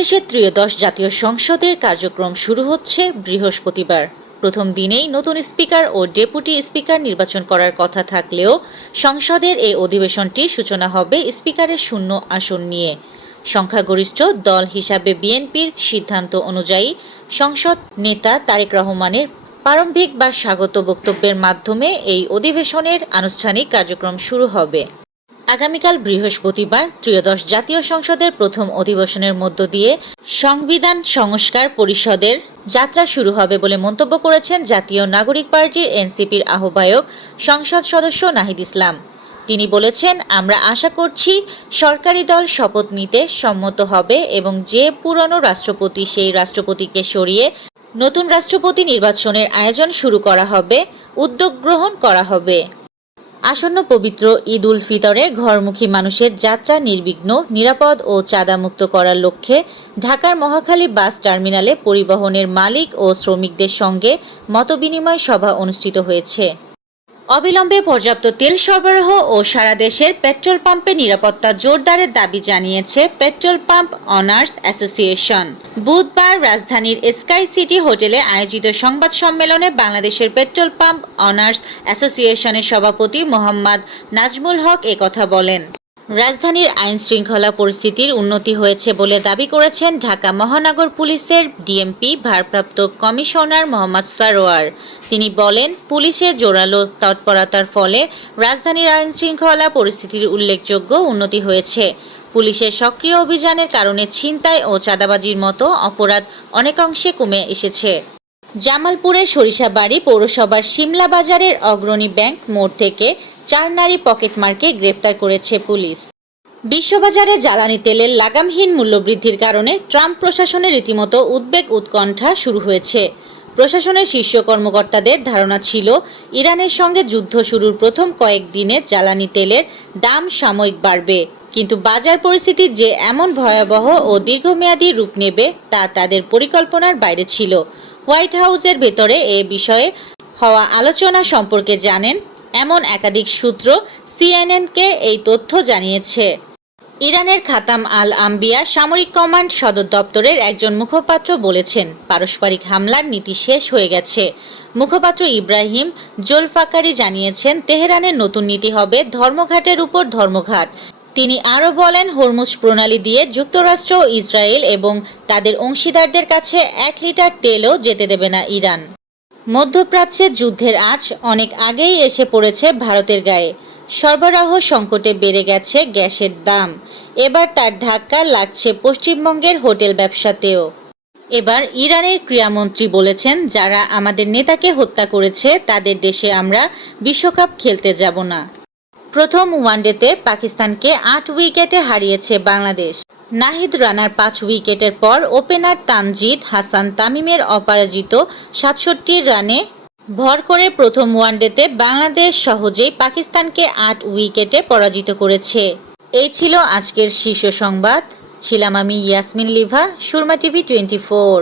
বাংলাদেশের ত্রয়োদশ জাতীয় সংসদের কার্যক্রম শুরু হচ্ছে বৃহস্পতিবার। প্রথম দিনেই নতুন স্পিকার ও ডেপুটি স্পিকার নির্বাচন করার কথা থাকলেও সংসদের এই অধিবেশনটি সূচনা হবে স্পিকারের শূন্য আসন নিয়ে। সংখ্যাগরিষ্ঠ দল হিসাবে বিএনপির সিদ্ধান্ত অনুযায়ী সংসদ নেতা তারেক রহমানের প্রারম্ভিক বা স্বাগত বক্তব্যের মাধ্যমে এই অধিবেশনের আনুষ্ঠানিক কার্যক্রম শুরু হবে। আগামীকাল বৃহস্পতিবার ত্রয়োদশ জাতীয় সংসদের প্রথম অধিবেশনের মধ্য দিয়ে সংবিধান সংস্কার পরিষদের যাত্রা শুরু হবে বলে মন্তব্য করেছেন জাতীয় নাগরিক পার্টির এনসিপির আহ্বায়ক সংসদ সদস্য নাহিদ ইসলাম। তিনি বলেছেন, আমরা আশা করছি সরকারি দল শপথ নিতে সম্মত হবে এবং যে পুরনো রাষ্ট্রপতি সেই রাষ্ট্রপতিকে সরিয়ে নতুন রাষ্ট্রপতি নির্বাচনের আয়োজন শুরু করা হবে, উদ্যোগ গ্রহণ করা হবে। আসন্ন পবিত্র ঈদ উল ফিতরে ঘরমুখী মানুষের যাত্রা নির্বিঘ্ন, নিরাপদ ও চাঁদামুক্ত করার লক্ষ্যে ঢাকার মহাখালী বাস টার্মিনালে পরিবহনের মালিক ও শ্রমিকদের সঙ্গে মতবিনিময় সভা অনুষ্ঠিত হয়েছে। অবিলম্বে পর্যাপ্ত তেল সরবরাহ ও সারা দেশের পেট্রোল পাম্পে নিরাপত্তা জোরদারের দাবি জানিয়েছে পেট্রোল পাম্প অনার্স অ্যাসোসিয়েশন। বুধবার রাজধানীর স্কাই সিটি হোটেলে আয়োজিত সংবাদ সম্মেলনে বাংলাদেশের পেট্রোল পাম্প অনার্স অ্যাসোসিয়েশনের সভাপতি মোহাম্মদ নাজমুল হক একথা বলেন। রাজধানীর আইন শৃঙ্খলা পরিস্থিতির উন্নতি হয়েছে বলে দাবি করেছেন ঢাকা মহানগর পুলিশের ডিএমপি ভারপ্রাপ্ত কমিশনার মোহাম্মদ সারোয়ার। তিনি বলেন, পুলিশের জোরালো তৎপরতার ফলে রাজধানীর আইন শৃঙ্খলা পরিস্থিতির উল্লেখযোগ্য উন্নতি হয়েছে। পুলিশের সক্রিয় অভিযানের কারণে ছিনতাই ও চাঁদাবাজির মতো অপরাধ অনেকাংশে কমে এসেছে। জামালপুরের সরিষাবাড়ি পৌরসভার শিমলা বাজারের অগ্রণী ব্যাংক মোড় থেকে 4 নারী পকেটমারকে গ্রেপ্তার করেছে পুলিশ। বিশ্ববাজারে জ্বালানি তেলের লাগামহীন মূল্যবৃদ্ধির কারণে ট্রাম্প প্রশাসনের রীতিমতো উদ্বেগ উৎকণ্ঠা শুরু হয়েছে। প্রশাসনের শীর্ষ কর্মকর্তাদের ধারণা ছিল, ইরানের সঙ্গে যুদ্ধ শুরুর প্রথম কয়েকদিনে জ্বালানি তেলের দাম সাময়িক বাড়বে, কিন্তু বাজার পরিস্থিতি যে এমন ভয়াবহ ও দীর্ঘমেয়াদী রূপ নেবে তা তাদের পরিকল্পনার বাইরে ছিল। হোয়াইট হাউসের ভেতরে এ বিষয়ে হওয়া আলোচনা সম্পর্কে জানেন এমন একাধিক সূত্র সিএনএনকে এই তথ্য জানিয়েছে। ইরানের খাতাম আল আম্বিয়া সামরিক কমান্ড সদর দপ্তরের একজন মুখপাত্র বলেছেন, পারস্পরিক হামলার নীতি শেষ হয়ে গেছে। মুখপাত্র ইব্রাহিম জোলফাকারি জানিয়েছেন, তেহরানের নতুন নীতি হবে ধর্মঘাটের উপর ধর্মঘাট। তিনি আরও বলেন, হরমুজ প্রণালী দিয়ে যুক্তরাষ্ট্র, ইসরায়েল এবং তাদের অংশীদারদের কাছে 1 লিটার তেলও যেতে দেবে না ইরান। মধ্যপ্রাচ্যে যুদ্ধের আঁচ অনেক আগেই এসে পড়েছে ভারতের গায়ে। সরবরাহ সংকটে বেড়ে গেছে গ্যাসের দাম। এবার তার ধাক্কা লাগছে পশ্চিমবঙ্গের হোটেল ব্যবসাতেও। এবার ইরানের ক্রীড়ামন্ত্রী বলেছেন, যারা আমাদের নেতাকে হত্যা করেছে তাদের দেশে আমরা বিশ্বকাপ খেলতে যাব না। প্রথম ওয়ানডেতে পাকিস্তানকে 8 উইকেটে হারিয়েছে বাংলাদেশ। নাহিদ রানার 5 উইকেটের পর ওপেনার তানজিদ হাসান তামিমের অপরাজিত 67 রানে ভর করে প্রথম ওয়ানডেতে বাংলাদেশ সহজেই পাকিস্তানকে 8 উইকেটে পরাজিত করেছে। এই ছিল আজকের শীর্ষ সংবাদ। ছিলাম আমি ইয়াসমিন লিভা, সুরমা টিভি 24।